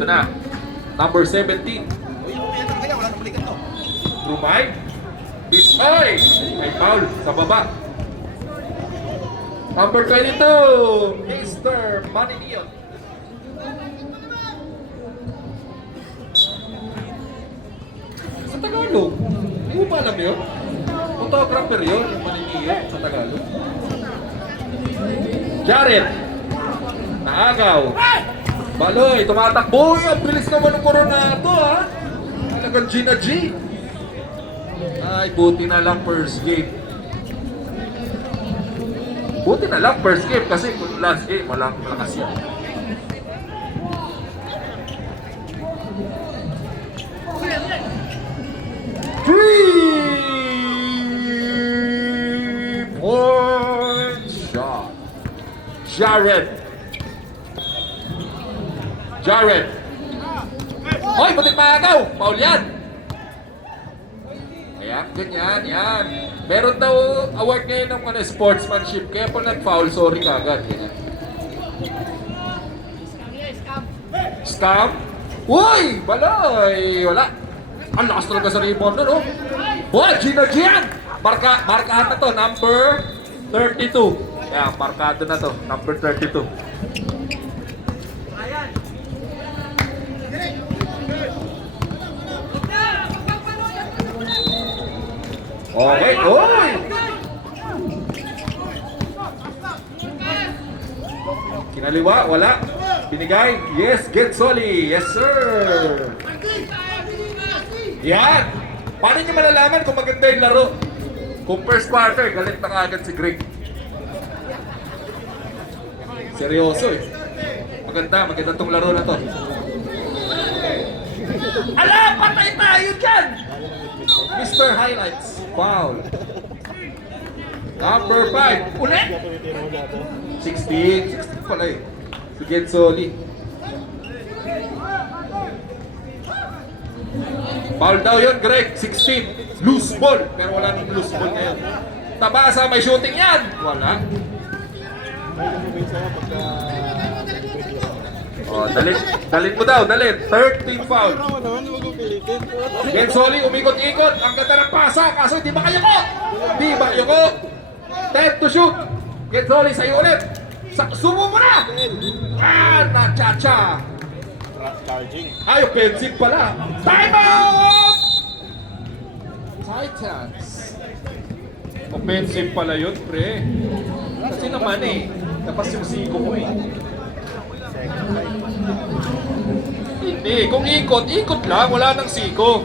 Ito na. Number 17. Rumay. Pistoy. May foul sa baba. Number 22. Mr. Maniniot. Sa Tagalog. Hindi mo ba alam yun? Photographer yun. Maniniot sa Tagalog. Jared. Naagaw. Baloy, tumatakbo. Uy, ang bilis naman ng Coronado, ha? Talagang G na G. Ay, buti na lang first game. Buti na lang first game kasi kung last game, walang malakas yan. Three-point shot. Jared. Hoy, buti paagaw. Paul yan. Ayan, ganyan, yan. Meron daw award ngayon ng sportsmanship. Kaya po nag-foul, sorry kagad. Ganyan. Scam? Uy! Baloy! Wala. Ang lakas talaga sa rebound nun, oh. Boy, Gina Gian! Markahan na to, number 32. Kaya, markado na to, number 32. Okay, oy! Kinaliwa, wala. Binigay, yes, get Soli. Yes, sir. Yan. Paano nyo malalaman kung maganda yung laro? Kung first quarter, galit na kaagad si Greg. Seryoso eh. Maganda tong laro na to. Ala, patay tayo dyan! Mr. Highlights. Foul. Number 5. Ulit! 16. 16 pala eh. Si Getsoli. Foul daw yun, Greg. 16. Loose ball. Pero wala nang loose ball ngayon. Tabasa, may shooting yan. Wala. Oh, dalit mo daw, dalit. 13 foul. Getsoli, umikot-ikot. Ang ganda ng pasa. Kaso hindi ba kayo ko? Hindi ba kayo ko? 10 to shoot. Getsoli, sa'yo ulit. Sumo mo na! Ah, na-cha-cha. Ay, offensive pala. Time out! Titans. Offensive pala yun, pre. Kasi naman eh, tapas yung siko mo eh. Hindi, kung ikot lang, wala nang siko.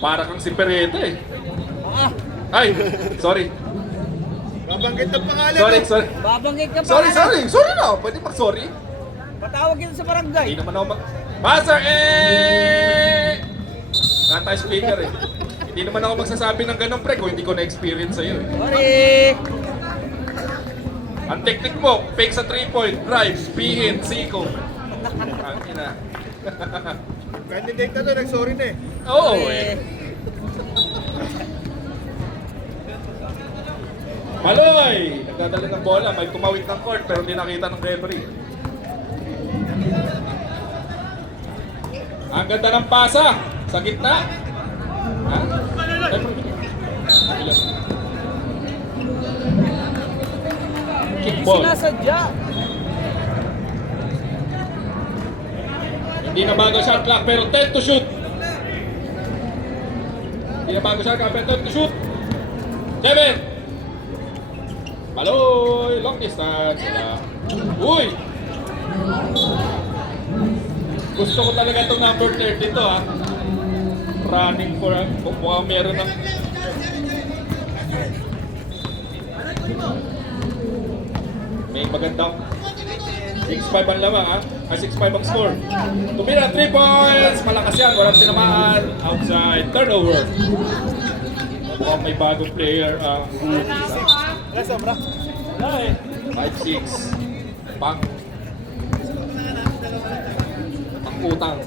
Para kang si Perete eh. Ay, sorry. Babanggit ang pangalan. Sorry. Babanggit ka pa. Sorry na. Pwede mag-sorry. Patawag yun sa barangay. Hindi naman ako Master, Anti-speaker eh. Hindi naman ako magsasabi ng ganun, pre, kung hindi ko na-experience sa'yo eh. Sorry. Ang technique mo, fake sa 3-point, drive, spihin, siko. Ang ina. Candidate ka to, nag-sorry na eh. Oo eh. Maloy! Nagdadala ng bola, may tumawid ng court pero hindi nakita ng referee. Ang ganda ng pasa sa gitna. Ha? Kickball. Sinasadya. Hindi na bago shot clock pero 10 to shoot. Hindi na bago shot clock pero 10 to shoot. 7. Maloy, long distance. Uy! Gusto ko talaga itong number 30 to ha. Running for, kung mukhang meron ng... May magandang 6-5 ang lamang ha. 6-5 ang score. Tumira 3 points. Malakas yan. Walang tinamaan. Outside. Turnover. Mukhang may bagong player ang rookies ha. Wala eh. 5-6. Pang-utang.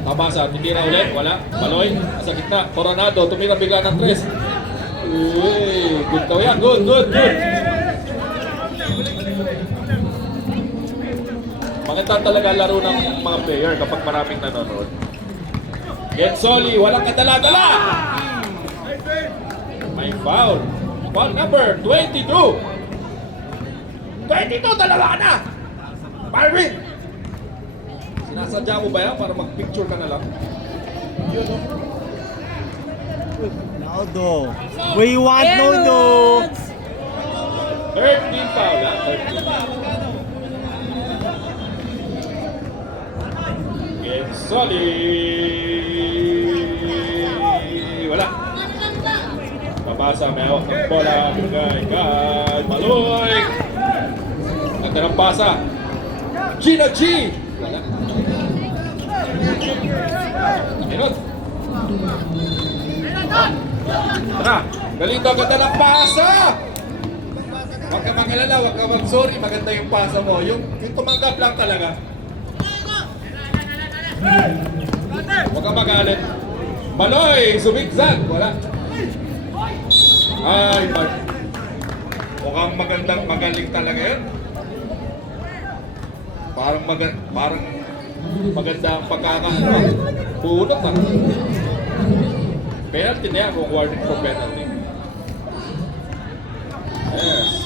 Tabasa, hindi na ulit. Wala. Baloy. Sa gitna. Coronado. Tumira bigla ng 3. Uy. Good daw yan. Good. Maganda talaga laro ng mga player kapag maraming nanonood. Gensoli, walang kadala-dala! May foul. Foul number 22. 22, dalawa na! Marvin! Sinasadya mo ba yan para mag-picture ka na lang? Nodo. We want Nodo. 13 foul, ha? 13. Gensoli! Wala. Papasa, may hawak ng bola. Binigay kay Maloy. Ganda ng pasa. Gina G! Wala. Minut. Tara, galing daw, ganda ng pasa! Huwag ka mag-alala, huwag ka mag-sorry, maganda yung pasa mo. Yung tumanggap lang talaga. Huwag ka magalit. Maloy, zumigzag, wala. Ay, mukhang magaling talaga yan. Parang maganda ang pagkakaano. Punot ah. Penalty na yan kung warning for penalty. Yes.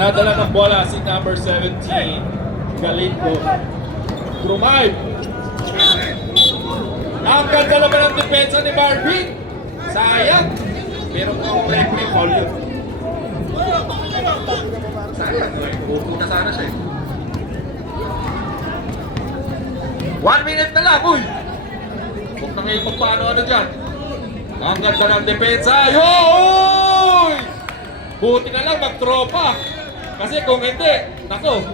Nadala ng bola si number 17, Galindo. Drive. Ang ganda naman ng depensa ni Marvin. Sayang. Pero kung referee, foul yun. Sayang. Pupunta sana siya eh. 1 minute na lang, uy! Huwag na ngayon magpaano ano dyan. Ang ganda ng depensa. Uy! Buti na lang magtropa. Kasi kung hindi, nako.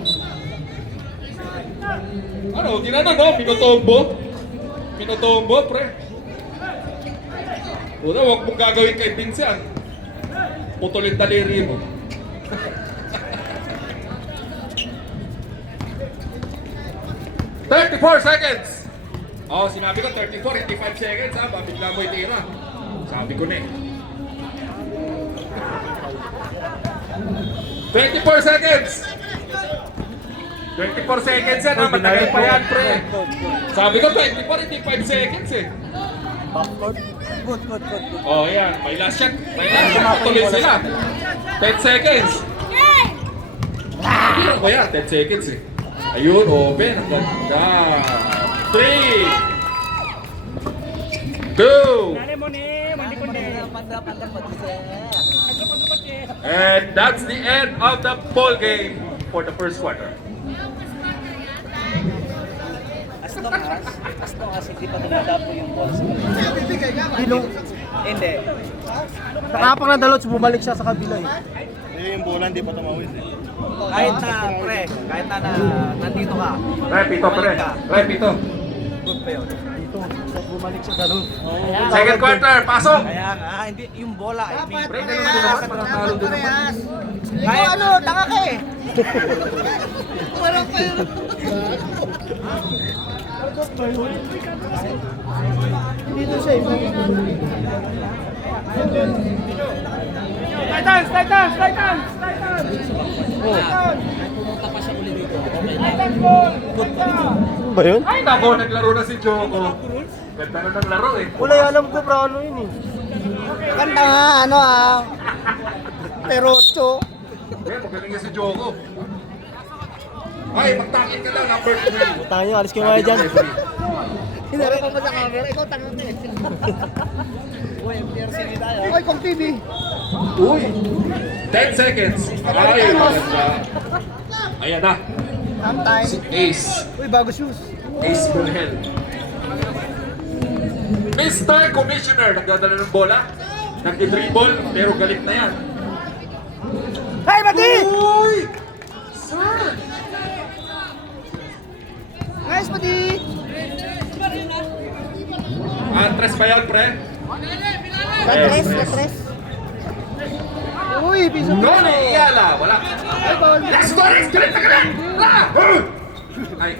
Ano, ginano no? Pinotombo, pre. Una, huwag mong gagawin kay Vincent. Putulin daliri mo. $34. Oh, sinabi ko 34, hindi 5 seconds ha. Bigla mo itira. Sabi ko na eh. 24 seconds! 24 seconds yan ha, matagal pa yan pre. Sabi ko 24, hindi 5 seconds eh. Backcourt. Good. Oh yan, may last shot. May last shot, matuloy sila. 10 seconds. Hindi ba yan, 10 seconds eh. Ayun, open, ang ganda. 3 2 And that's the end of the ball game for the first quarter. As long as hindi pa dumadapo yung ball sa kabila. Hindi. Nakapang na dalot, bumalik siya sa kabila eh. Yung bola hindi pa tumawid eh. Kahit na nandito ka. Repito, pre. Repito. Good pa yun. Dito, bumalik siya dalot. Second quarter, pasok! Kaya nga, hindi yung bola. I mean, Pre, ganun din naman, panatalo din naman. kahit ano, tanga ka eh. Dito siya eh. Pumunta pa siya ulit dito. Ba yun? Ay, nako, naglaro na si Joko. Ganda na ng laro eh. Wala, alam ko pra ano yun eh. Kanta nga, ano Perocho. Eh, magaling na si Joko. Ay, magtakit ka lang, number 3. Tayo, alis kayo nga dyan. Hinari ko pa sa camera, ikaw tanga ka eh. Uy, MPRC tayo. Uy, kong TV. Uy! 10 seconds. Ay, maganda. Ayan na. Ang time. Si Ace. Uy, bago shoes. Ace Bunhel. Mr. Commissioner, nagdadala ng bola. Nagdi-dribble, pero galit na yan. Hey, Mati! Uy! Sir! Nice, Mati! Antres ba yan, pre? Latres. Uy, piso. Noli Iyala, wala. Last Torres, galit na galit! Wala! Ay,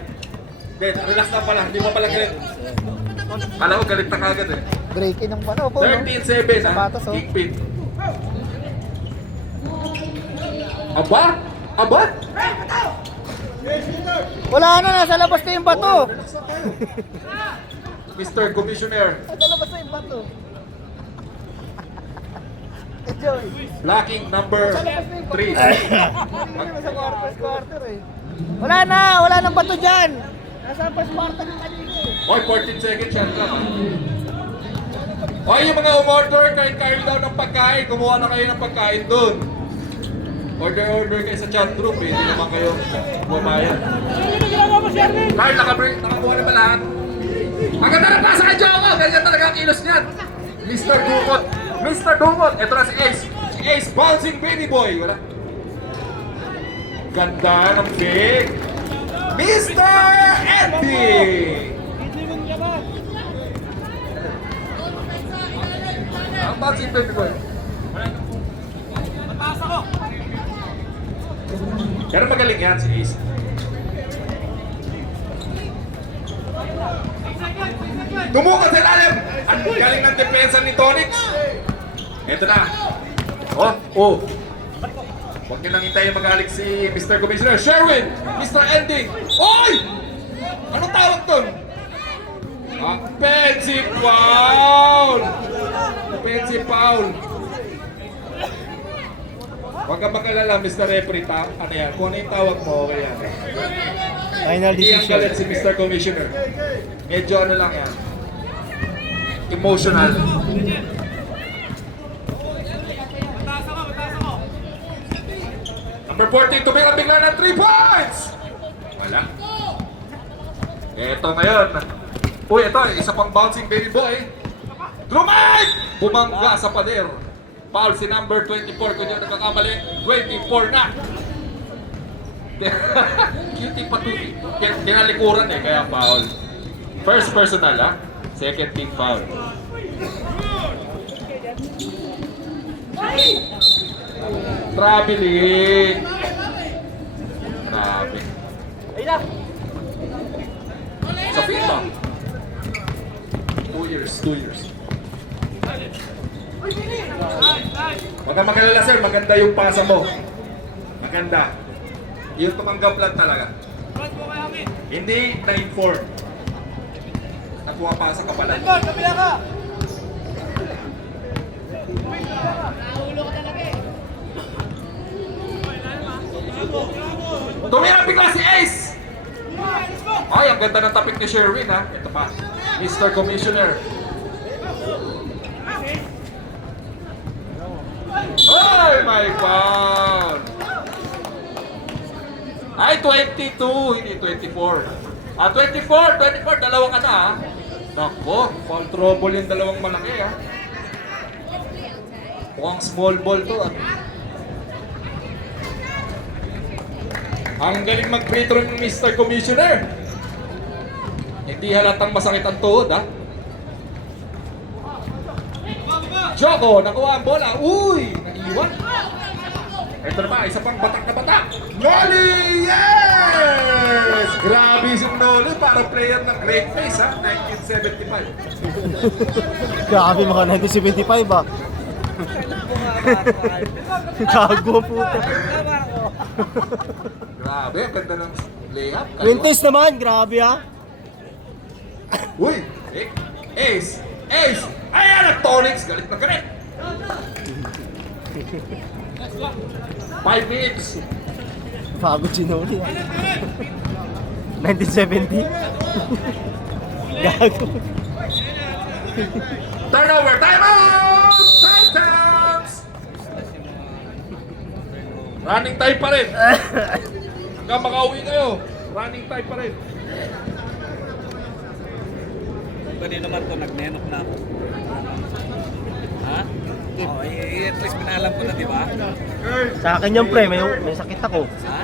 Dead, relax na pala, hindi mo pala galit. Kala ko galit na kagad eh. Breaking ng pano po. 13-7 ha, Sapatos, oh. kickpin. Aba? Aba? Wala na, nasa labas na yung bato. Mr. Commissioner, Nasa labas na yung bato. Enjoy. blocking number 3. Nasa quarter eh. Wala nang bato dyan. Nasa first quarter ng kanina eh. Oy, 14 seconds shot clock ha. Oy, yung mga umorder, kain daw ng pagkain, kumuha na kayo ng pagkain dun. Order kayo sa chat group eh, hindi naman kayo bumayan. Kahit nakakuha na ba lahat? Ang ganda na pasa kay Joko, ganyan talaga ang kilos niyan. Mr. Dumot, Mr. Dumot, eto na si Ace. Si Ace, bouncing baby boy, wala. Ganda ng big. Mr. Eddie! Ang bouncing baby boy. Pero magaling yan si Ace. Tumukot sa ilalim! Ang galing ng depensa ni Tonix. Ito na. Oh. Huwag nyo nang hintayin magaling si Mr. Commissioner. Sherwin! Mr. Ending! Oy! Anong tawag doon? Offensive foul! Offensive foul! Huwag ka mag-alala, Mr. Referee, ano yan? Kung ano yung tawag mo, okay yan. Final Hindi ang galit si Mr. Commissioner. Medyo ano lang yan. Emotional. Number 14, tumira bigla ng 3 points! Wala. Eto ngayon. Uy, ito, isa pang bouncing baby boy. Drumay! Bumangga sa pader. Foul si number 24, kung yun nagkakamali, 24 na. Cutie patuti. Kinalikuran eh, kaya foul. First personal ha, second team foul. Traveling. Grabe. Sa FIFA. 2 years. Huwag kang mag-alala sir, maganda yung pasa mo. Maganda. Yung tumanggap lang talaga. Hindi na-inform. Nakuha pasa ka pala. Tumira bigla si Ace! Ay, ang ganda ng tapik ni Sherwin ha. Ito pa, Mr. Commissioner. Ay, my God! Ay, 22, hindi 24. 24, dalawa ka na ha. Nako, foul trouble yung dalawang malaki ha. Mukhang small ball to ha. Ang galing mag-free throw ng Mr. Commissioner. Hindi halatang masakit ang tuhod ha. Joko, nakuha ang bola. Uy! Naiwan. Ito naman, isa pang batak na batak. Noli! Yes! Grabe si Noli para player ng Great Face ha. 1975. Grabe mga 1975 ah. Gago puto. Grabe, ang ganda ng layup. 20s naman, grabe ah. Uy! Ace! Ayan ang Tonix! Galit na galit! 5 minutes! Pagod si Noli ah. 1970? Gago. Turnover! Time out! Time times! Running time pa rin! Hanggang makauwi kayo, running time pa rin. Pwede naman to, nagnenok na ako. Ha? Oh, at least pinalam ko na, di ba? Sa akin yan pre, may sakit ako. Ha?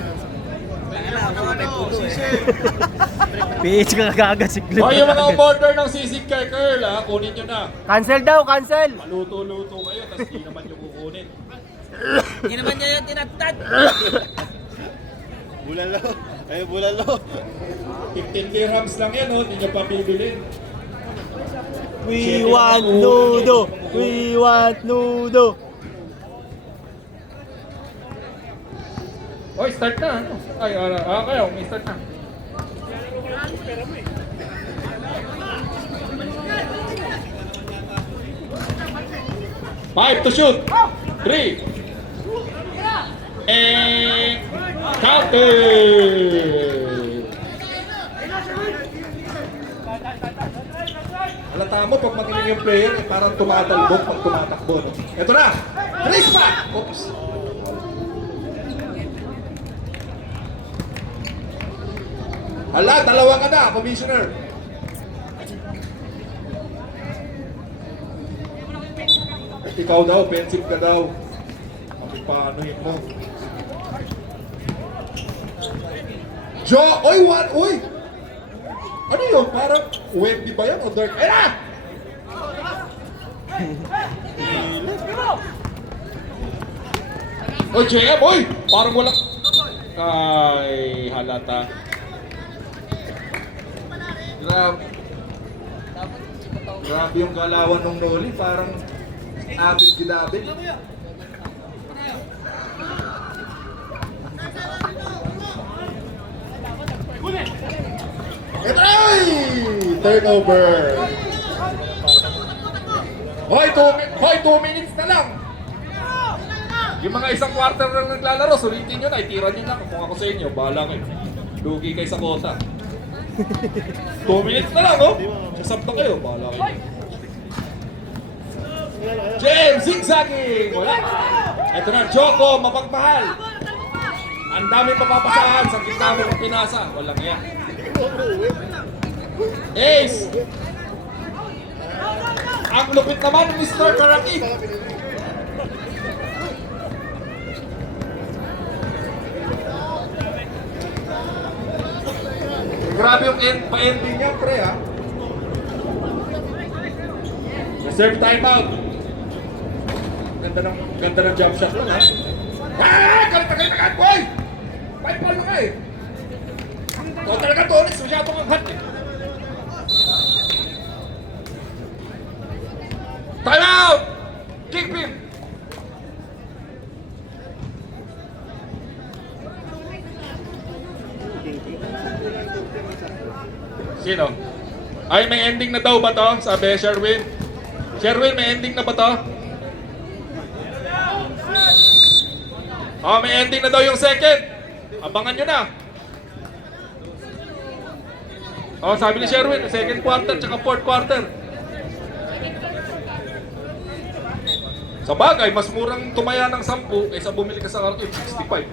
Tangina ako, may puto eh. PH ka kagasiglo. O yung mga umorder ng sisig kay Curl ha, kunin nyo na. Cancel daw, cancel. Maluto-luto kayo, tapos di naman nyo kukunin. Hindi naman niya yan tinatad. Bulalo. Ay, bulalo. 15 dirhams lang yan, oh. Hindi nyo pa bibilin. We want nudo! We want nudo! Oy, start na. Ano? Ay, kayo, may start na. Five to shoot. 3. And counter. Halata mo pag makinig yung player, eh, parang tumatalbog pag tumatakbo. No? Ito na! Release pa! Oops! Hala, dalawa ka na, Commissioner. Ikaw daw, offensive ka daw. Paanohin mo. Oy, what? Uy! Ano yun? Parang Wendy ba yan o Dark? Ayun na! Oy, JM! Oy! Parang walang... Ay, halata. Grabe yung galawan ng Noli. Parang abit-gidabit. Ay! Turnover! Hoy, 2 minutes na lang! Yung mga isang quarter lang naglalaro, sulitin nyo na, itira nyo na. Kung ako sa inyo, bahala kayo. Lugi kayo sa kota. 2 minutes na lang, oh! Sasabta kayo, bahala kayo. James, zigzagging! Wala! Ito na, Joko, mapagmahal! Ang daming mapapasahan sa gitna mo ng pinasa. Walang yan. Ace! Ang lupit naman ni Mr. Karaki. Grabe yung pa-ending niya, pre, ha? Reserve timeout. Ganda ng jump shot lang, ha? Ah! Galit, boy! Fight ball na ka, eh. Ikaw talaga, Tonis. Masyadong ang hot, eh. Time out! Kingpin! Sino? Ay, may ending na daw ba to? Sabi, Sherwin. Sherwin, may ending na ba to? Oh, may ending na daw yung second. Abangan nyo na. Oh, sabi ni Sherwin, second quarter tsaka fourth quarter. Sa bagay, mas murang tumaya ng 10 kaysa bumili ka sa carton 65.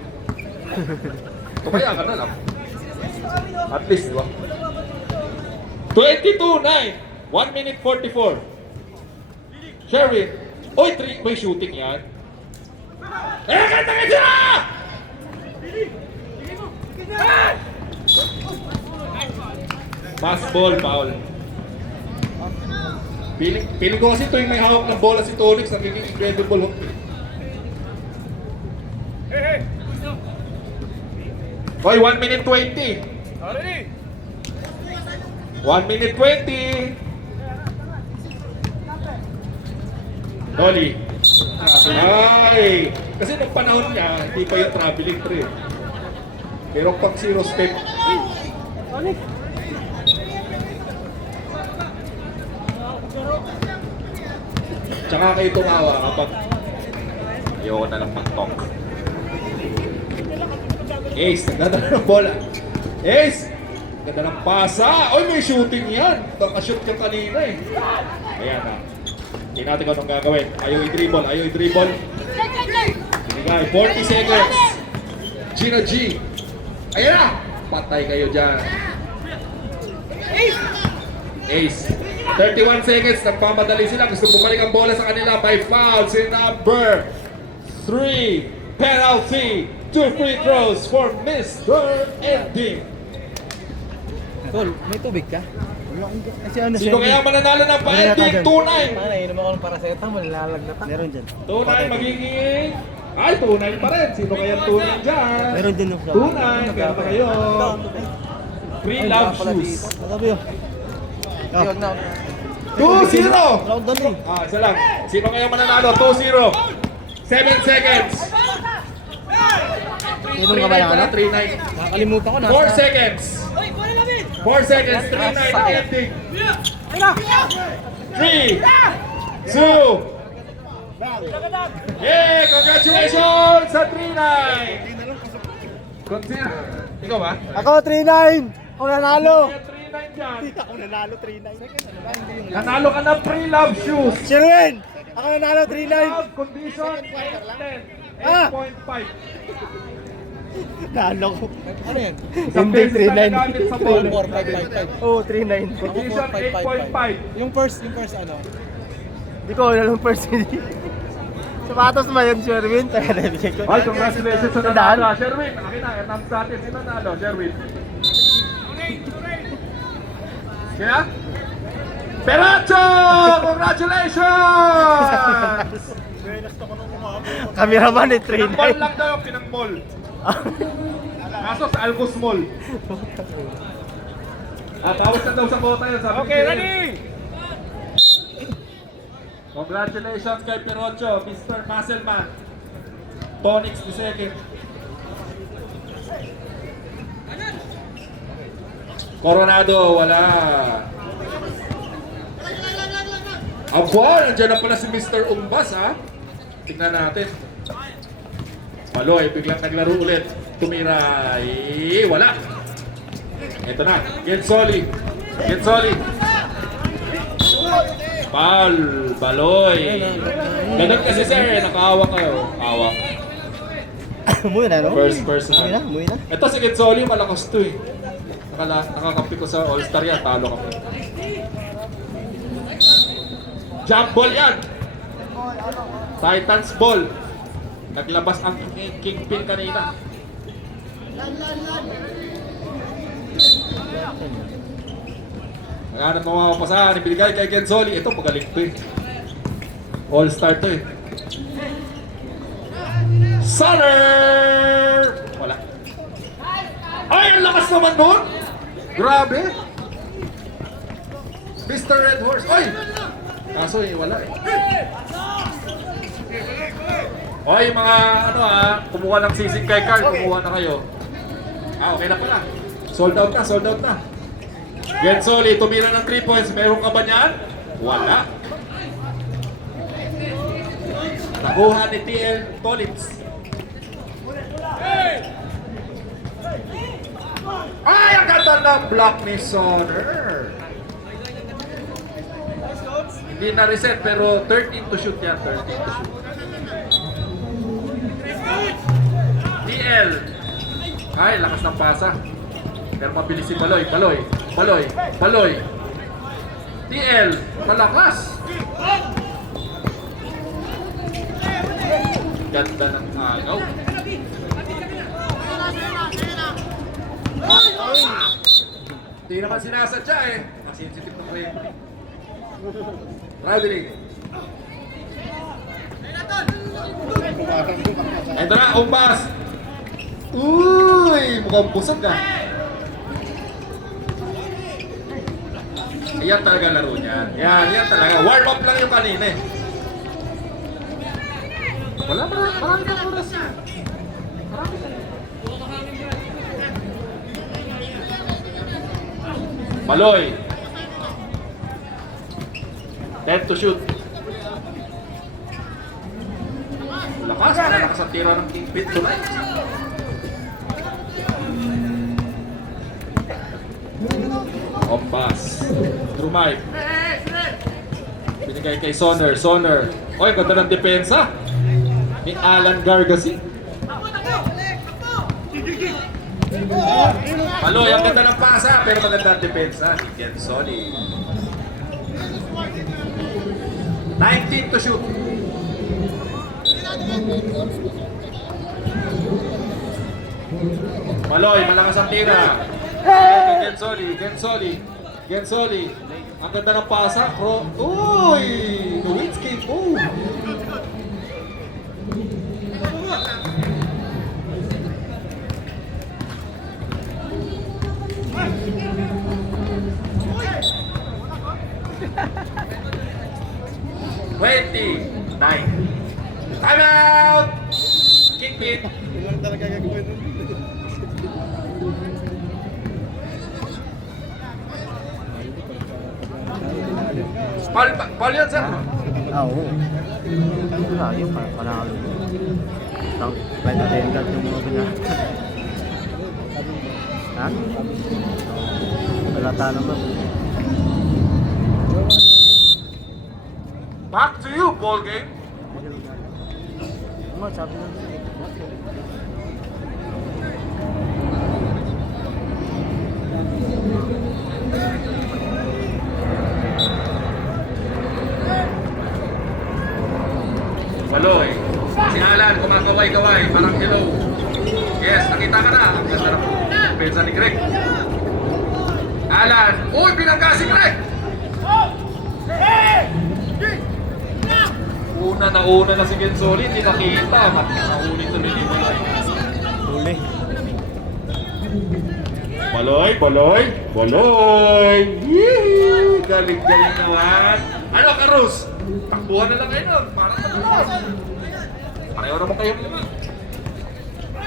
Tumaya ka na lang. At least, di ba? 22-9. 1 minute 44. Sherwin. Oy, 3. May shooting yan. Ganda ka siya! Pass ball, foul. Piling ko kasi tuwing may hawak ng bola si Tonix, nagiging incredible hook. Hoy, 1 minute 20. 1 minute 20. Noli. Ay! Kasi nung panahon niya, hindi pa yung traveling trip. Pero pag zero step, tsaka kayo tumawa kapag ayoko na lang mag-talk. Ace, nagdadala ng bola. Ace! Ganda ng pasa. Oy, may shooting yan. Nakashoot ka kanina eh. Ayan na. Hindi natin kung anong gagawin. Ayaw i-dribble. Binigay. 40 seconds. Gina G. Ayan na. Patay kayo dyan. Ace. 31 seconds. Nagpamadali sila. Gusto bumalik ang bola sa kanila by foul. Si number 3. Penalty. 2 free throws for Mr. Ending. Tol, may tubig ka? Kasi ano, Sino kaya mananalo ng pa-ending? 2-9. Paano, inom ako ng paracetamol, nilalagnat ako. Meron dyan. 2-9 magiging Ay, 2-9 pa rin. Sino kaya 2-9 dyan? Meron din yung 2-9. Meron pa kayo. Free love shoes. Sabi yun. 2-0. Round doon eh. Isa lang. Sino kaya mananalo? 2-0. 7 seconds. Sino ka ba yung ano? 3-9. Nakalimutan ko na. 4 seconds. 4 seconds. 3-9 ang ending. 3, 2, yeah! Congratulations sa 3-9! Continue. Ikaw ba? Ako 3-9. Ako nanalo. 3-9 dyan. Ako nanalo 3-9. Nanalo ka ng pre-love shoes. Sherwin! Ako nanalo 3-9. Love condition 10. 8.5. Nalo ko. Ano yan? Isang Hindi, beses na 3-9. nagamit sa ball. 4-5-5. Oo, 3-9. Condition 8.5. Yung first ano? Hindi ko alam yung first. Sapatos ba yun, Sherwin? Ay, congratulations sa nanalo. Sherwin, akin na. Announce natin. Sino nanalo? Sherwin. Kaya? Peracho! Congratulations! Cameraman eh, Pinang-mall 3-9. lang daw, pinang-mall. Kaso sa Algos Mall. Bawas na daw sa kota yun. Sabi okay, ready! Congratulations kay Pirocho, Mr. Muscleman. Tonix the second. Coronado, wala. Abo, nandiyan na pala si Mr. Umbas, ha? Tingnan natin. Maloy, biglang naglaro ulit. Tumiray, wala. Ito na, Gensoli. Gensoli. Baloy. Ganun kasi sir, nakaawa kayo. Awa. Umuwi na, no? First person. Umuwi na. Ito si Gensoli, malakas to eh. Nakakampi ko sa All-Star yan, talo kami. Jump ball yan. Titans ball. Naglabas ang kingpin kanina. Naghanap ng mga pasahan, ibinigay kay Gensoli. Ito, magaling to eh. All-Star to eh. Sutter! Wala. Ay, ang lakas naman nun! Grabe! Mr. Red Horse. Ay! Kaso eh, wala eh. Oy, mga ano kumuha ng sisig kay Carl, kumuha na kayo. Okay na pala. Sold out na, sold out na. Gensoli, tumira ng 3 points. Meron ka ba niyan? Wala. Nakuha ni TL Tolitz. Ay, ang ganda ng block ni Sonner. Hindi na reset pero 13 to shoot yan, 13 to shoot. TL. Ay, lakas ng pasa. Pero mabilis si Baloy. TL, malakas. Ganda ng ayaw. Hindi naman sinasadya eh. Sensitive na player. Traveling. Ito na, Umbas. Uy, mukhang busog ka. Yan talaga laro niyan. Yan talaga. Warm up lang yung kanina eh. Wala, marami kang oras yan. Marami tayo. Maloy. 10 to shoot. Lakas ang tira ng kingpin tonight. Ombas. Drumay. Binigay kay Sonner. Oy, ganda ng depensa. Ni Alan Gargasi. Maloy, ang ganda ng pasa, pero maganda ang depensa. Gensoli. 19 to shoot. Maloy, malakas ang tira. Gensoli. Ang ganda ng pasa. Uy! Nowinski. Oh! Time out! Kick it! Paul yun, sir. Oo. Wala yun, panalo. Kahit na yung mga binata. Ha? Wala tayo naman. Back to you, ball game. Sabi lang. Baloy. Si Alan, kumakaway-kaway. Parang hello. Yes, nakita ka na. Ang ganda ng pensa ni Greg. Alan. Uy, binangga si Greg! Una na si Gensoli. Hindi nakita. Nakahuli sa minimum. Huli. Baloy! Yee! Galing-galing naman. Ano, Karus? Takbuhan na lang kayo nun. Parang madalas. Pareho naman kayo naman.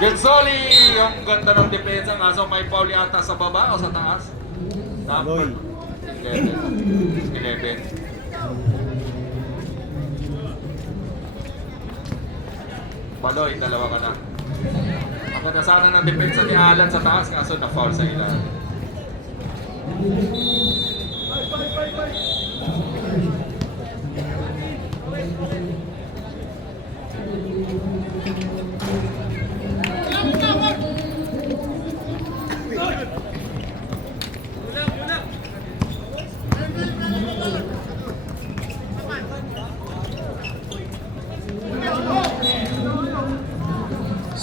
Gensoli! Ang ganda ng depensa. Kaso may foul yata sa baba o sa taas? Baloy. 11. Baloy, dalawa ka na. Ang ganda sana ng depensa ni Alan sa taas. Kaso na-foul sa ilan.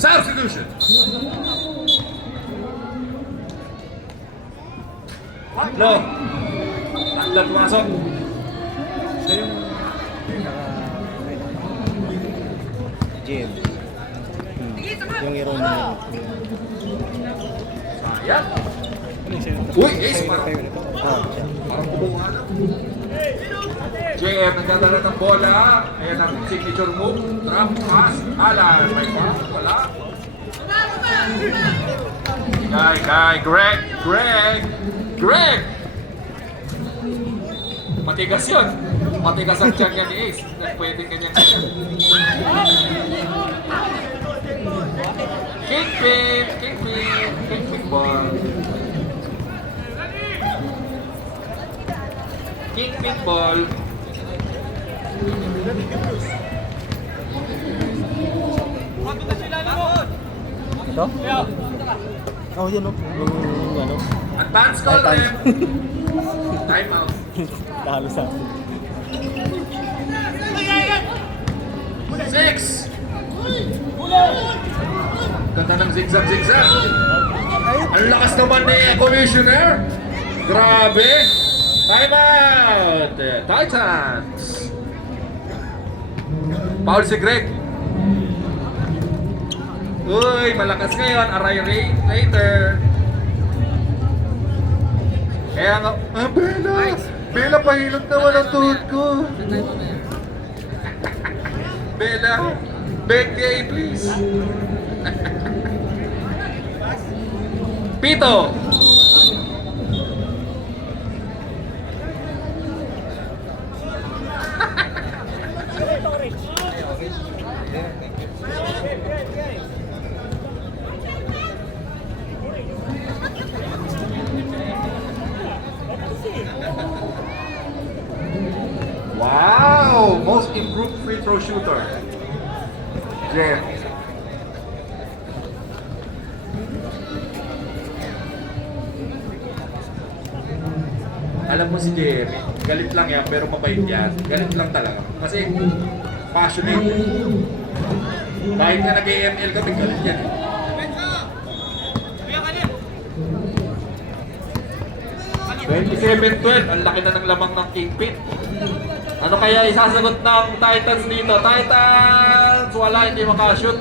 Substitution. Tatlo. Tatlo pumasok. Ito yung Jim. Yung hero na yun. Ayan. Uy, ace pa. Ah, siya. Parang kumuha na. JM, nagdadala ng bola. Ayan ang signature move. Trap, pass. Alan, may pass. Wala. Greg! Matigas yun. Matigas ang tiyan niya ni Ace. Pwede kanyang kanya. Kingpin ball. Kingpin ball. Ito? Oh, yun o. Yung ano. Advance call Time. ref. Time out. Talo sa akin. 6. Ganda ng zigzag. Ang lakas naman ni Commissioner. Grabe. Time out. Titans. Paul si Greg. Uy, malakas ngayon. Aray later. Kaya nga, Bella, pahilot naman ang tuhod ko. Bella, beg please. Pito. Wow! Most improved free throw shooter. Jeff. Alam mo si Jerry, galit lang yan pero mabait yan. Galit lang talaga. Kasi passionate. Kahit nga nag-AML kami, galit yan eh. Ang laki na ng lamang ng Kingpin. Ano kaya isasagot ng Titans dito? Titans! Wala, hindi makashoot.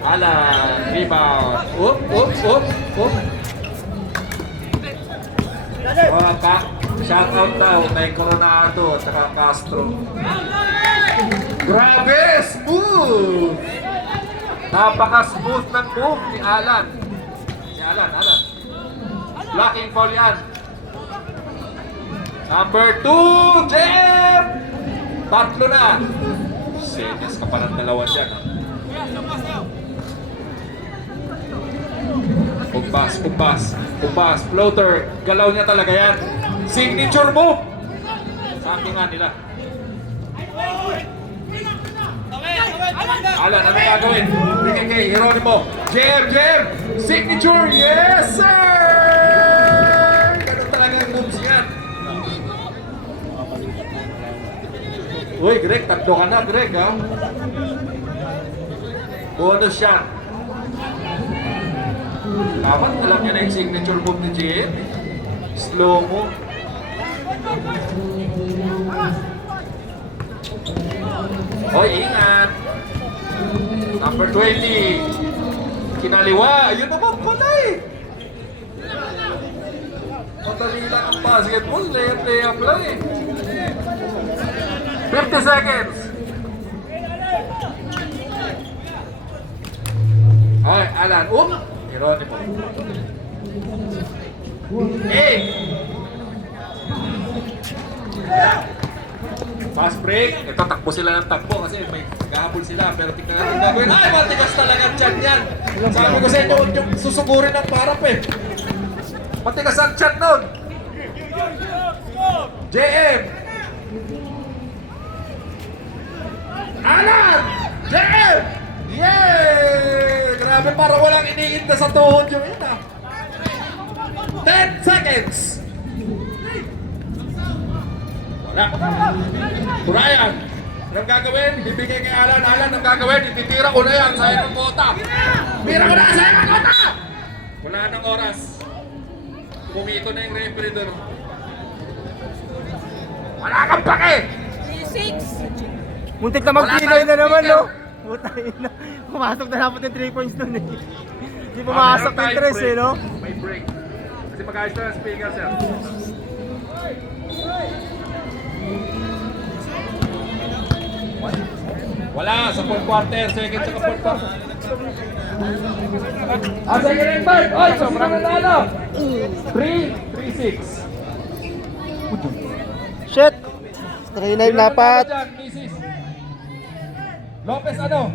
Alan, rebound. Oop. Shoutout daw kay Coronado at saka Castro. Grabe! Smooth! Napaka-smooth ng move ni Alan. Si Alan. Blocking foul yan. Number 2, Jeff! Tatlo na. Senyas ka pa ng dalawa dyan. Pumpas, floater. Galaw niya talaga yan. Signature move. Sabi nga nila. Alan, ano gagawin? Bigay kay Jeronimo. Jam! Signature! Yes, sir! Ganun talaga ang moves yan. Uy, Greg, tatlo ka na, Greg, ha? Bonus shot. Dapat alam niya na yung signature move ni JM. Slow mo. Hoy, ingat. Number 20. Kinaliwa. Ayun naman pala eh. Madali lang ang basketball. Lay-up lang eh. 50 seconds. Ay, Alan. Jeronimo. Hey! Fast break. Ito, takbo sila ng takbo kasi may gahabol sila. Pero tingnan natin gagawin. Ay, matigas talaga dyan yan. Sabi ko sa inyo, yung susugurin ng parap eh. Matigas ang chat nun. JM! Alan! JM! Yay! Grabe, parang walang iniinda sa tuhod yung ina. 10 seconds! Wala. Brian, anong gagawin? Bibigay kay Alan. Alan, anong gagawin? Ititira ko na yan sa inong kota. Tira ko na sa inong kota! Wala nang oras. Pumiko na yung referee doon. Wala kang pake! Muntik na mag-pilay na naman, no? Putay na. Pumasok na dapat yung 3 points dun eh. Hindi pumasok yung 3 eh, no? May break. Kasi mag-ayos na ang speaker, sir. Wala, sa fourth quarter, second sa fourth quarter. Second and third. Oy, sobrang nanalo. 3-6. Shit! 3-9 dapat. Lopez ano?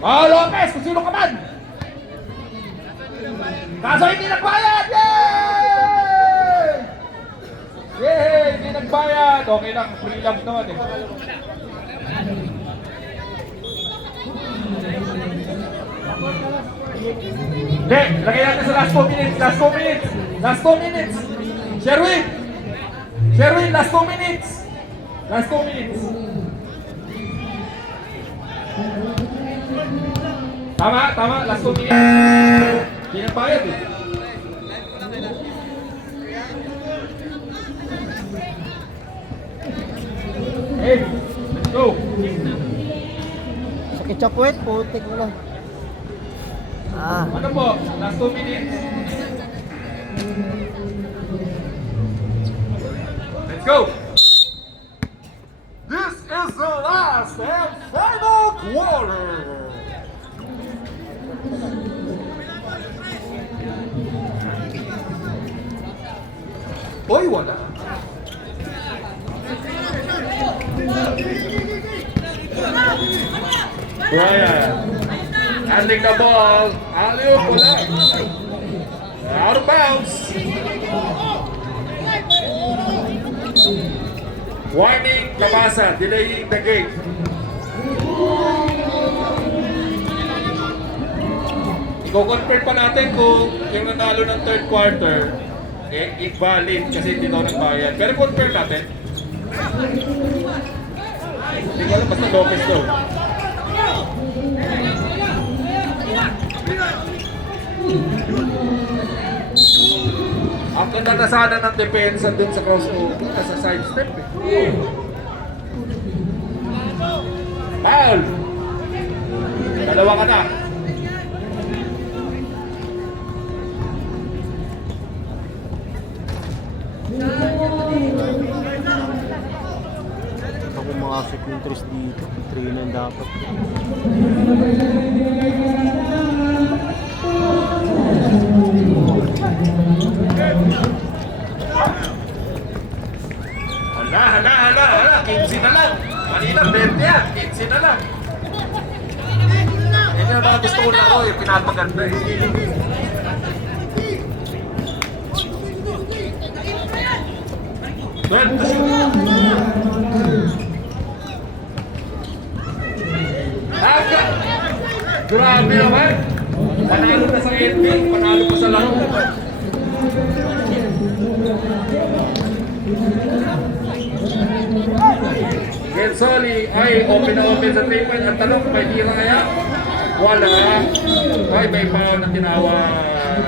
Lopez, kung sino ka man! Kaso hindi nagbayad! Yay! Yay! Hindi nagbayad! Okay lang, free lang naman eh. Hindi, lagay natin sa last 2 minutes. Last 2 minutes. Sherwin, last 2 minutes. Last 2 minutes. Tama, last 2 minutes. Hindi nagbayad eh. Hey, let's go. Sakit siya puwet, putik mo lang. Ano po? Last 2 minutes. Let's go. This is the last and final quarter. Oy, wala. Brian, handling the ball. Alley-oop, wala. Out of bounds. Warning, Kabasa, delaying the game. Iko-confirm pa natin kung yung nanalo ng third quarter, invalid kasi hindi daw nagbayad. Pero confirm natin. Hindi ko alam, basta Lopez daw. Ang ganda na sana ng depensa dun sa crossover, sa side step eh. Foul! Dalawa ka na. pumasok yung tres dito. 3-9 dapat. Hala. 15 na lang. Manila, 20 yan. 15 na lang. Yan yung mga gusto ko na ako, yung pinapaganda eh. Grabe naman. Panalo na sa LB, panalo pa sa laro. Gensoli ay open na open sa 3 point. Ang tanong, may tira kaya? Wala. Ay, may foul na tinawag.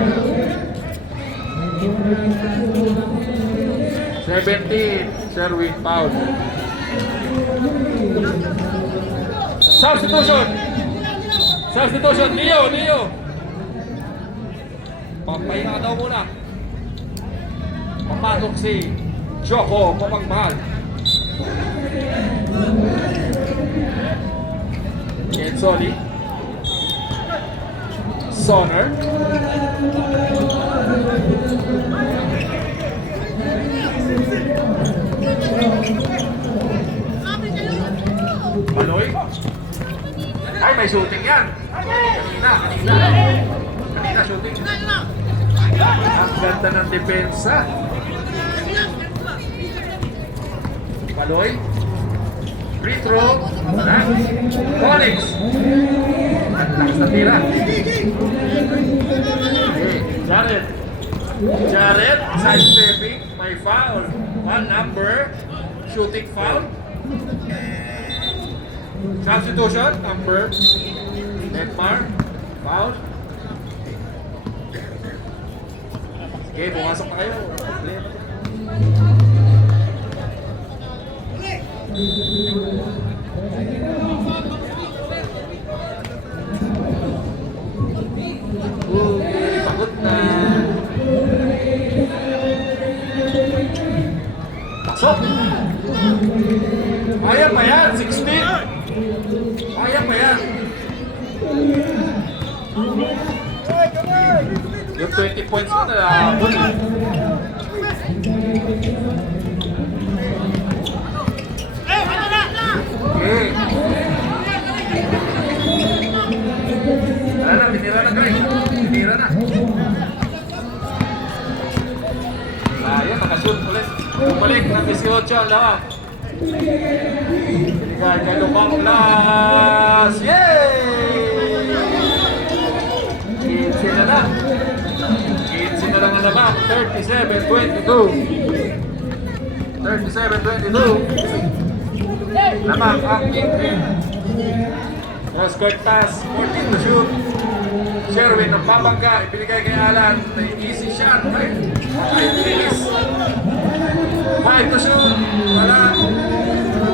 17, Sherwin foul. Substitution, Leo. Pampahinga daw muna. Papasok si Joko Papagmahal. Gensoli. Sonner. Maloy. Ay, may shooting yan. Kanina shooting. Ang ganda ng depensa. Maloy. Free throw. Onyx. Ang lakas na tira. Okay. Jared, side stepping. May foul. 1 number. Shooting foul. Substitution, number. Netmar. Foul. Sige, pumasok na kayo. Pagod na. Pasok. Kaya pa yan, 16. Kaya pa yan. Yung 20 points mo na nakakabot. Okay. Wala na, binira na guys. Binira na. Ayun, nakashoot ulit. Bumalik ng 18 ang lawan. Binigay kay Lubang Blas. Yay! 15 na lang. 15 na lang ang laban. 37-22. 37-22. Lamang ang Kingpin. Squirt pass, 14 to shoot. Sherwin ng babangga, ibinigay kay Alan. May easy shot. Ay, release. 5 to shoot. Wala.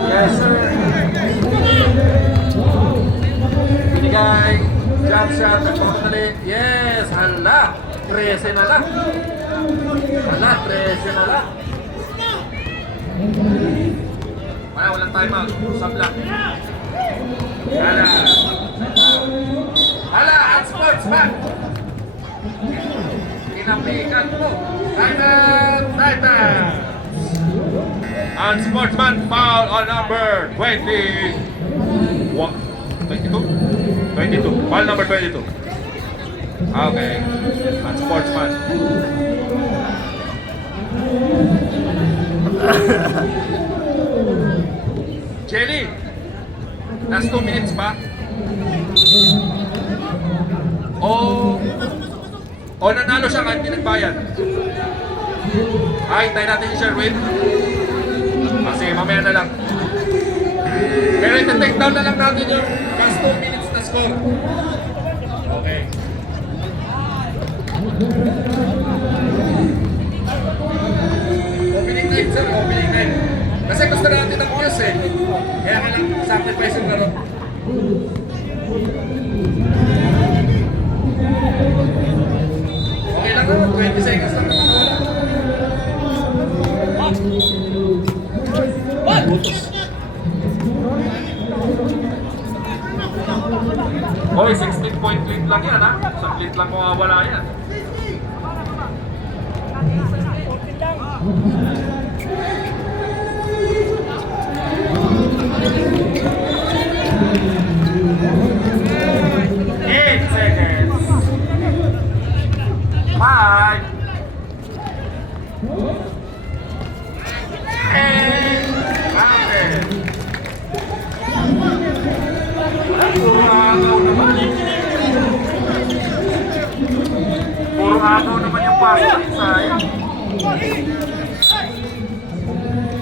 Yes, sir. Binigay. Jump shot. Nagpamatali. Yes. Hala. 13 na lang. Hala, 13 na lang. Walang timeout. Sabla. Hala, at sportsman. Kinapikan mo. Titans. And sportsman foul on number 22. Foul number 22. Okay. And sportsman. Jelly, last 2 minutes pa? O nanalo siya kahit hindi nagbayad? Ay, tayo natin yung Sherwin. Kasi mamaya na lang. Pero ito-take down na lang natin yung last 2 minutes na score. Okay. Opening night, sir. Opening night. Kasi gusto natin ng views eh. Kaya ka lang sacrifice yung laro. Okay lang naman, 20 seconds lang naman wala. Butos. mawawala yan. Eight seconds. 5. And puro agaw naman yung pasok inside.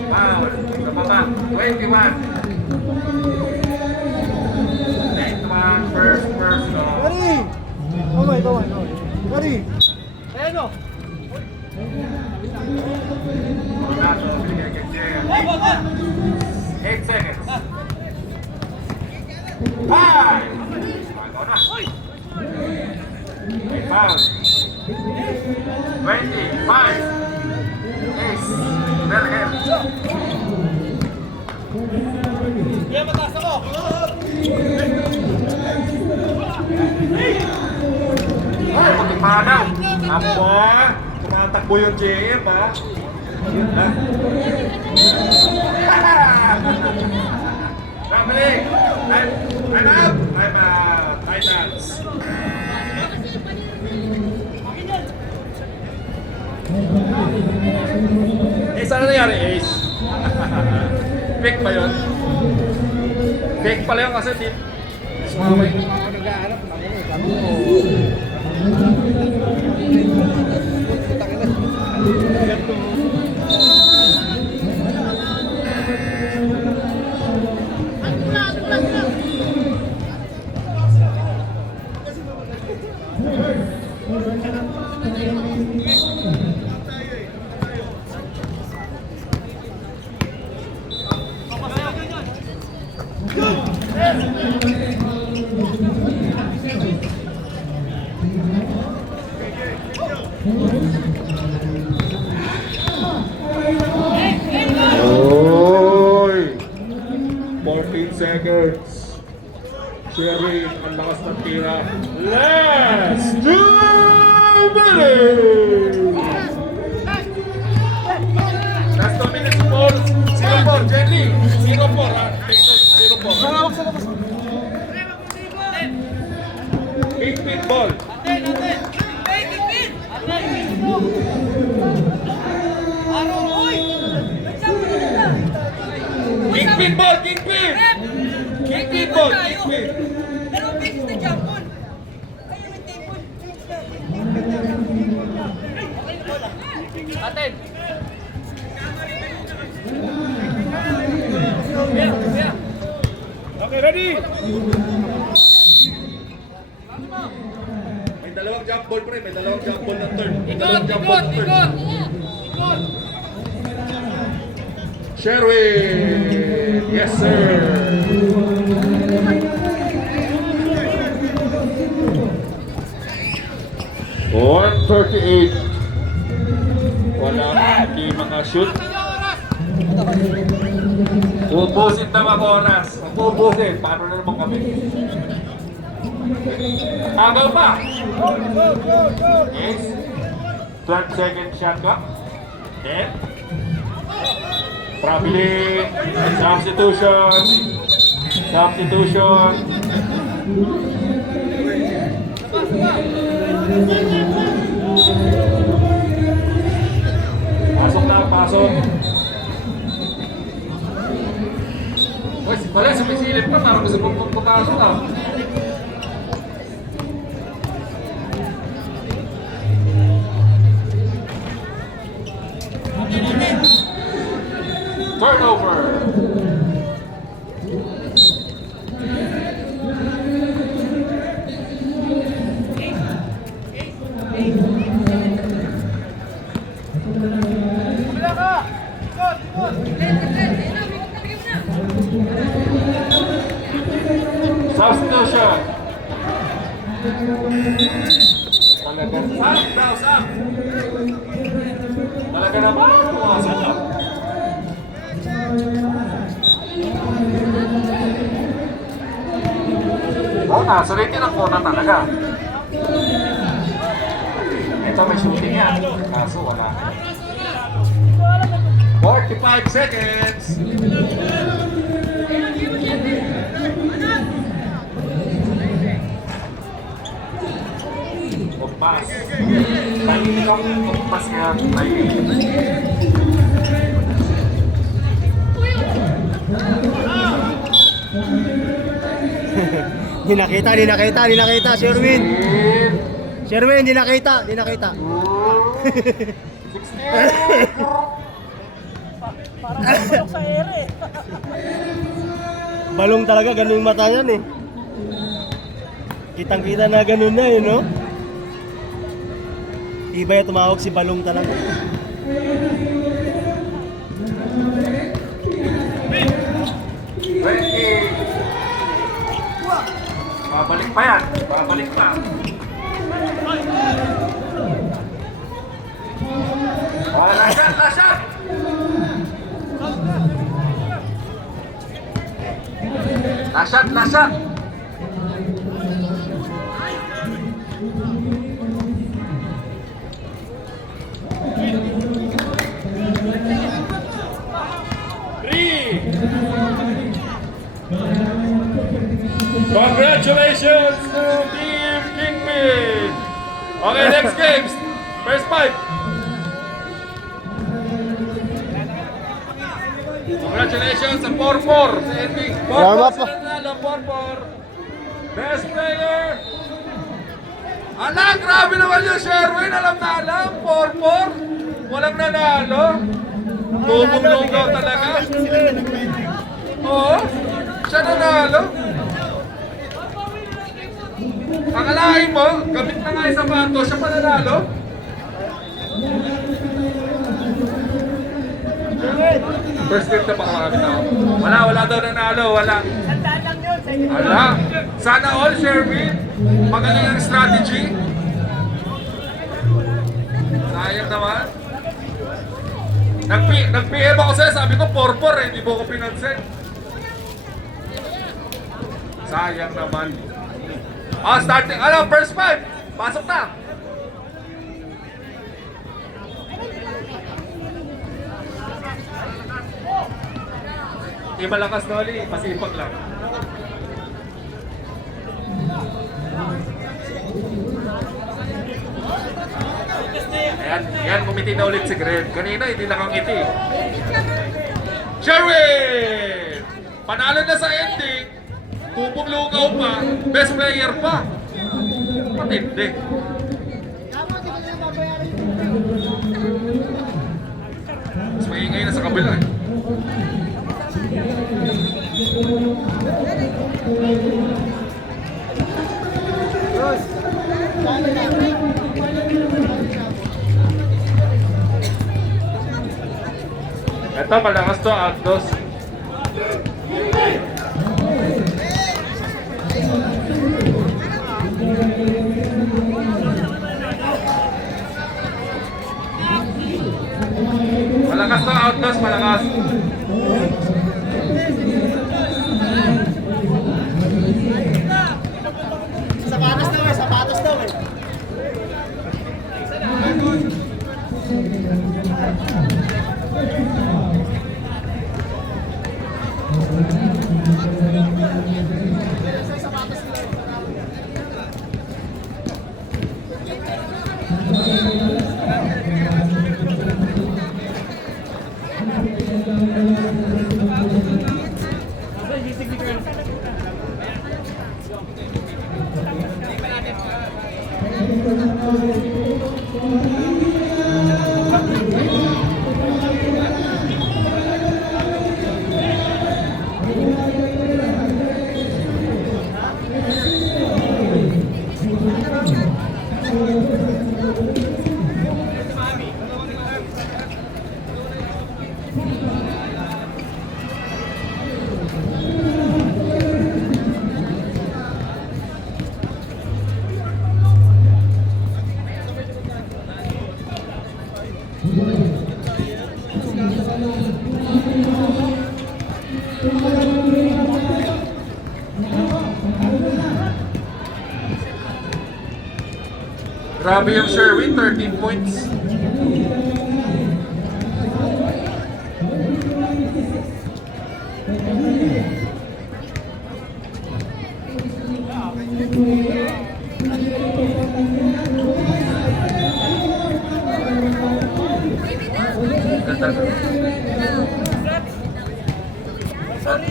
Foul. Sa baba. 21. Next one. First personal. Ready? Kaway. Ready? Ayan o. Ronaldo, binigay kay Jer. 8 seconds. 5. Ikaw na. May foul. 25. Ace. Belhem. Ay, puting panaw. Apo, tumatakbo yung JM, ha? Yun, ha? Family, time out. Time out. Titans. Ace, ano nangyari, Ace? Fake pa yun? Fake pala yun kasi di sumamay. Nag-aarap na Oy! 14 seconds. Sherry, ang lakas ng tira. Last 2 minutes! Last 2 minutes for 0-4, Jenny. 0-4, ha? 0-4. 8-feet ball. Kingpin ball, kingpin! Kingpin ball, kingpin! Dalawang beses na jambon. Kayo may table. Atin! Okay, ready? May dalawang jump ball, pre. May dalawang jump ball ng turn. May dalawang jump ball ng turn. Sherwin! Yes, sir! .138. Wala hindi mga shoot. Ubusin na mga oras. Ubusin. Paano na naman kami? Agaw pa! Yes. 12 second shot ka. 10. Traveling. Substitution. Substitution. Pasok na, pasok. Uy, wala, sumisilip pa. Parang gusto mong pagpapasok na. Turnover. Substitution. Talaga. Sam. Talaga naman. Pumasok ka. Oh, nasa rating ng kona talaga. Ito may shooting yan. Kaso wala na. 45 seconds. Kumpas. Tahimik ang kumpas kaya tahimik. Di nakita, Sherwin. Sherwin, di nakita. Parang sa ere. Balong talaga, ganun yung mata yan eh. Kitang-kita na ganun na eh, no? Iba yung tumawag si Balong talaga. Babalik pa yan. Babalik pa. Oh, last shot! Last shot! Congratulations to Team Kingpin! Okay, next games. First five. Congratulations sa 4-4 sa ending. 4-4 sa nanalo, 4-4. Best player. Ala, grabe naman yung Sherwin. Alam na alam. 4-4. Walang nanalo. Tubong-lugaw talaga. Oo. Siya nanalo. Akalain mo, gamit na nga yung sapato, siya pa nanalo. First game na pakakamit ako. Wala daw nanalo, wala. Wala. Sana all, Sherwin. Magaling ang strategy. Sayang naman. Nag-PM ako sa'yo, sabi ko 4-4 hindi mo ko pinansin. Sayang naman. Starting, first five. Pasok na. Di malakas na ulit, pasipag lang. Ayan, kumiti na ulit si Greg. Kanina, hindi nakangiti. Sherwin! Panalo na sa ending. Tubong lugaw pa. Best player pa. Matindi. Mas maingay na sa kabila eh. Ito, malakas to, Agdos. Malakas to, Agdos, malakas. Sapatos daw eh. Grabe yung Sherwin, 13 points.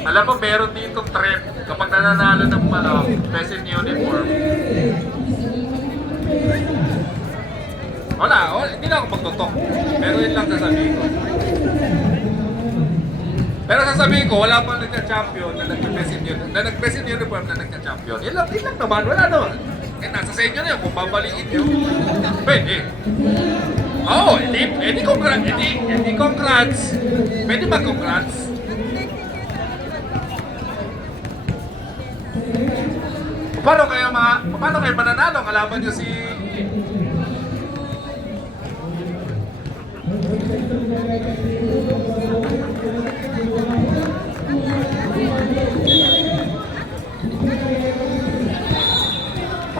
Alam mo, meron ditong trend kapag nananalo ng best in uniform. Wala, hindi na ako magtutok. Pero yun lang sasabihin ko. Pero sasabihin ko, wala pang nagka-champion na nag-best in uniform, na nagka-champion. Yun lang naman, wala naman. Eh, nasa sa inyo na yun, kung babalikin nyo. Pwede. Oo, edi congrats. Pwede ba congrats? Paano kayo mananalo? Kalaban nyo si...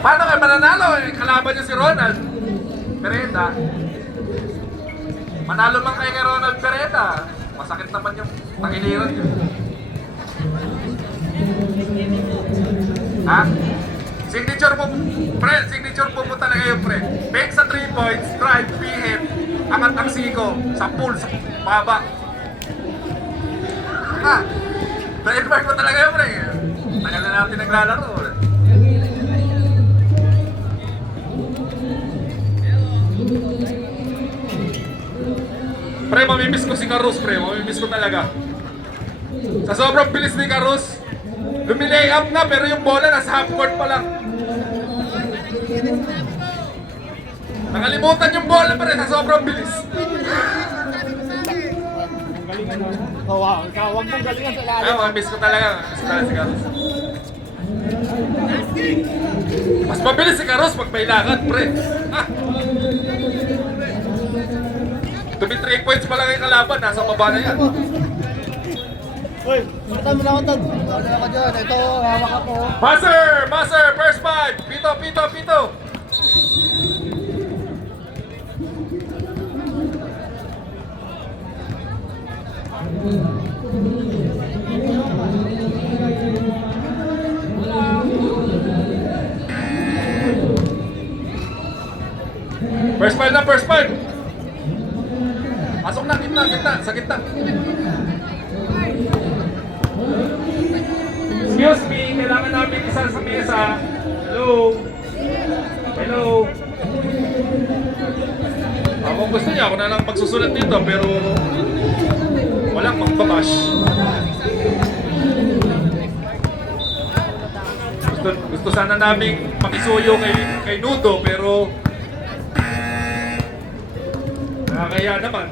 Paano kayo mananalo? Kalaban nyo si Ronald Pereda. Manalo man kayo kay Ronald Pereda. Masakit naman yung tangiliran nyo. Ha? Signature mo talaga yung pre. Bake sa 3 points, drive, pihit, angat ang siko, sa pool, sa baba. Ha? Trademark mo talaga yung pre. Tagal na natin naglalaro. Pre, mamimiss ko si Carus, pre. Mamimiss ko talaga. Sa sobrang bilis ni Carus, lumilay up na pero yung bola nasa half court pa lang. Nakalimutan yung bola pa rin sa sobrang bilis. Oh, wow. Huwag mong galingan sa Ay, miss ko talaga si Carlos. Mas mabilis si Carlos pag may lakad, pre. Ah! Tumi 3 points pa lang yung kalaban, nasa baba na yan. Uy, mata mo na ako, Tad. Wala ako dyan. Ito, hawak ako. Buzzer, first 5. Pito. First 5. Pasok na, gitna, sa gitna. Excuse me, kailangan namin isa sa mesa. Hello. Kung gusto niya, ako na lang magsusulat dito, pero walang magbabash. Gusto sana namin makisuyo kay Nudo, pero nakakaya naman.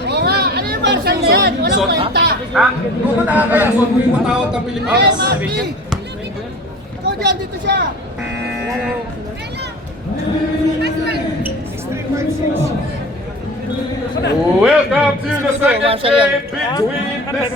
Oo nga, ano yung version na yan? Walang kwenta. Ha? Nudo nakakaya, so matawag ng Pilipinas. Ikaw dyan, dito siya. Welcome to the second game between the